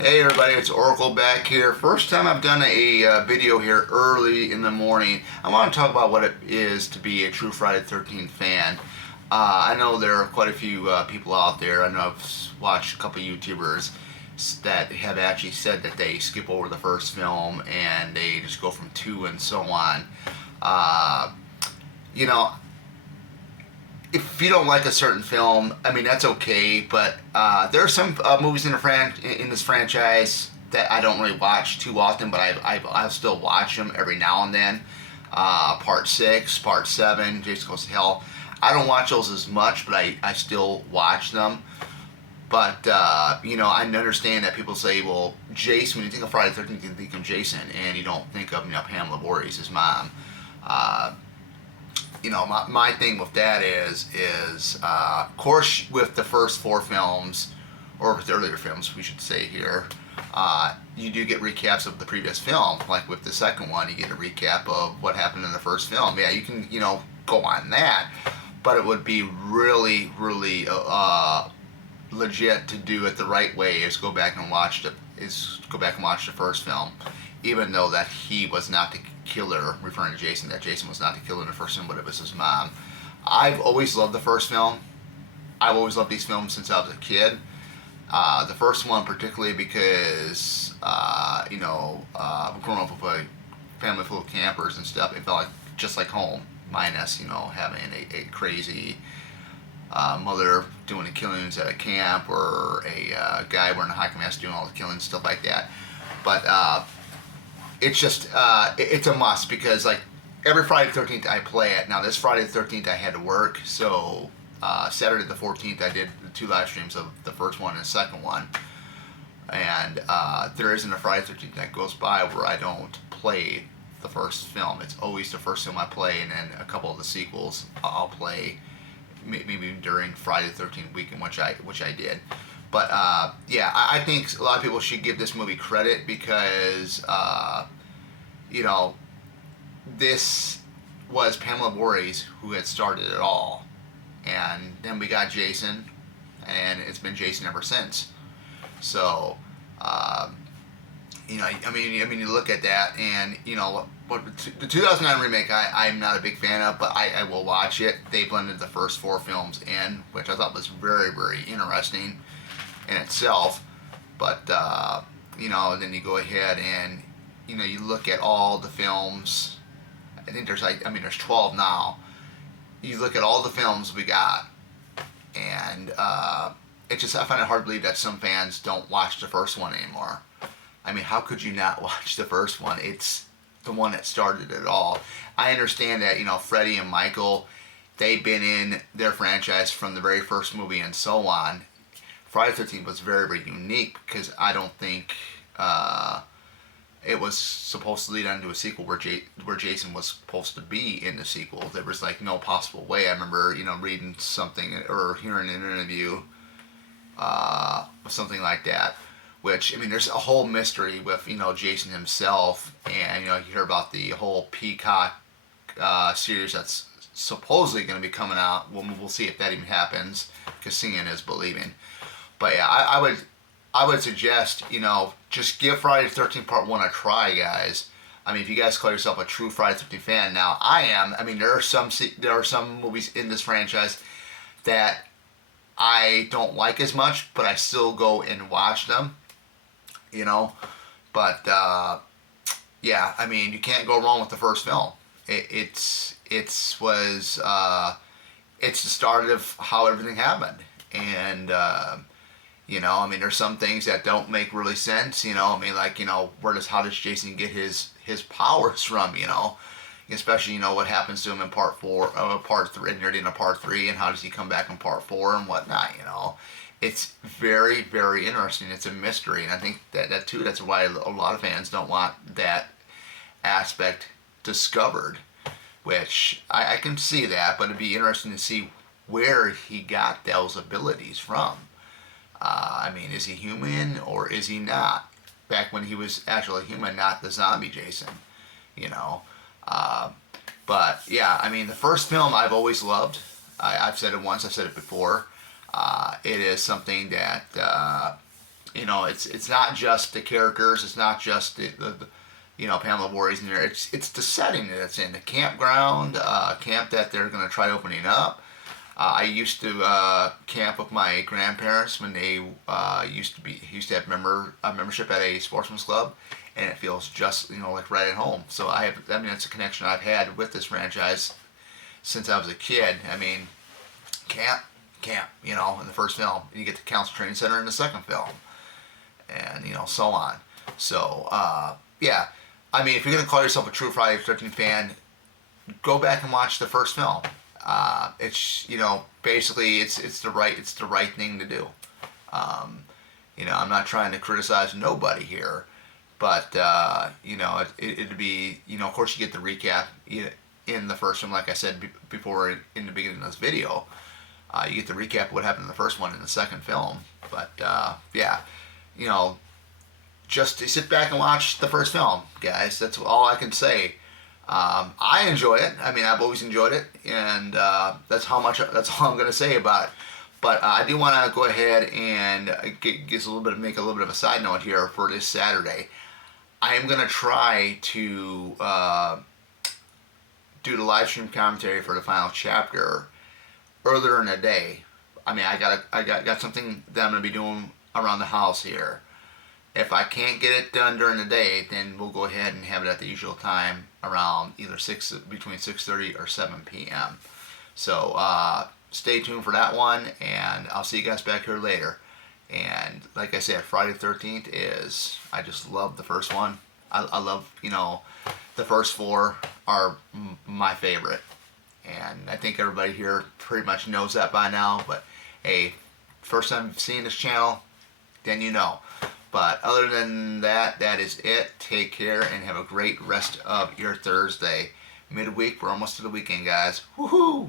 Hey everybody, it's Oracle back here. First time I've done a video here early in the morning. I want to talk about what it is to be a true Friday the 13th fan. I know there are quite a few people out there. I know I've watched a couple YouTubers that have actually said that they skip over the first film and they just go from two and so on. Uh, you know, if you don't like a certain film, I mean that's okay. But there are some movies in this franchise that I don't really watch too often, but I'll still watch them every now and then. Part 6, Part 7, Jason Goes to Hell. I don't watch those as much, but I still watch them. But I understand that people say, well, Jason. When you think of Friday the 13th, you think of Jason, and you don't think of Pamela Voorhees, his mom. Uh, my thing with that is of course with the first four films, or with the earlier films, we should say here, you do get recaps of the previous film. Like with the second one, you get a recap of what happened in the first film. Yeah, you can go on that, but it would be really really legit to do it the right way. Is go back and watch the first film, even though that he was not the killer, referring to Jason, that Jason was not the killer in the first film, but it was his mom. I've always loved the first film. I've always loved these films since I was a kid. The first one particularly because, growing up with a family full of campers and stuff, it felt like just like home, minus, having a crazy mother doing the killings at a camp, or a guy wearing a hockey mask doing all the killings, stuff like that. But it's just it's a must, because like every Friday the 13th I play it. Now this Friday the 13th I had to work, so Saturday the 14th I did the two live streams of the first one and the second one. And there isn't a Friday the 13th that goes by where I don't play the first film. It's always the first film I play, and then a couple of the sequels I'll play maybe during Friday the 13th weekend, which I did. But I think a lot of people should give this movie credit, because this was Pamela Voorhees who had started it all, and then we got Jason, and it's been Jason ever since. So you look at that, and what the 2009 remake I'm not a big fan of, but I will watch it. They blended the first four films in, which I thought was very very interesting in itself. But then you go ahead and you look at all the films. I think there's 12 now. You look at all the films we got, and I find it hard to believe that some fans don't watch the first one anymore. I mean, how could you not watch the first one? It's the one that started it all. I understand that Freddie and Michael, they've been in their franchise from the very first movie and so on. Friday the 13th was very, very unique, because I don't think it was supposed to lead on to a sequel where Jason was supposed to be in the sequel. There was like no possible way. I remember reading something or hearing an interview something like that. Which, there's a whole mystery with Jason himself, and you hear about the whole Peacock series that's supposedly going to be coming out. We'll see if that even happens, because seeing is believing. But yeah, I would suggest just give Friday the 13th Part 1 a try, guys. If you guys call yourself a true Friday the 13th fan, now I am. There are some movies in this franchise that I don't like as much, but I still go and watch them. But you can't go wrong with the first film. It's the start of how everything happened, and there's some things that don't make really sense. How does Jason get his powers from? Especially what happens to him in part 4, part 3, near the end of part 3, and how does he come back in part 4 and whatnot. It's very very interesting. It's a mystery, and I think that too. That's why a lot of fans don't want that aspect discovered, which I can see that, but it'd be interesting to see where he got those abilities from. Is he human or is he not? Back when he was actually human, not the zombie Jason, But yeah, the first film I've always loved. I've said it once, I've said it before. It is something that You know, it's not just the characters. It's not just the you know, Pamela Voorhees in there. It's the setting that it's in, the campground, camp that they're going to try opening up. I used to camp with my grandparents when they used to have membership at a sportsman's club, and it feels just, you know, like right at home. So I mean, it's a connection I've had with this franchise since I was a kid. I mean, camp, you know, in the first film, you get the Council Training Center in the second film, and you know, so on. So yeah, I mean, if you're gonna call yourself a true Friday the 13th fan, go back and watch the first film. It's, you know, basically it's the right thing to do. You know, I'm not trying to criticize nobody here, but you know, it'd be, you know, of course you get the recap in the first one, like I said before in the beginning of this video. You get the recap of what happened in the first one in the second film, but yeah, you know, just sit back and watch the first film, guys. That's all I can say. I enjoy it. I mean, I've always enjoyed it, and that's all I'm going to say about it. But I do want to go ahead and make a little bit of a side note here for this Saturday. I am going to try to do the live stream commentary for the final chapter earlier in the day. I mean, I got something that I'm going to be doing around the house here. If I can't get it done during the day, then we'll go ahead and have it at the usual time around either between 6:30 or 7 p.m. So stay tuned for that one, and I'll see you guys back here later. And like I said, Friday the 13th I just love the first one. I love, you know, the first four are my favorite. And I think everybody here pretty much knows that by now, but hey, first time seeing this channel, then you know. But other than that, that is it. Take care and have a great rest of your Thursday. Midweek, we're almost to the weekend, guys. Woohoo!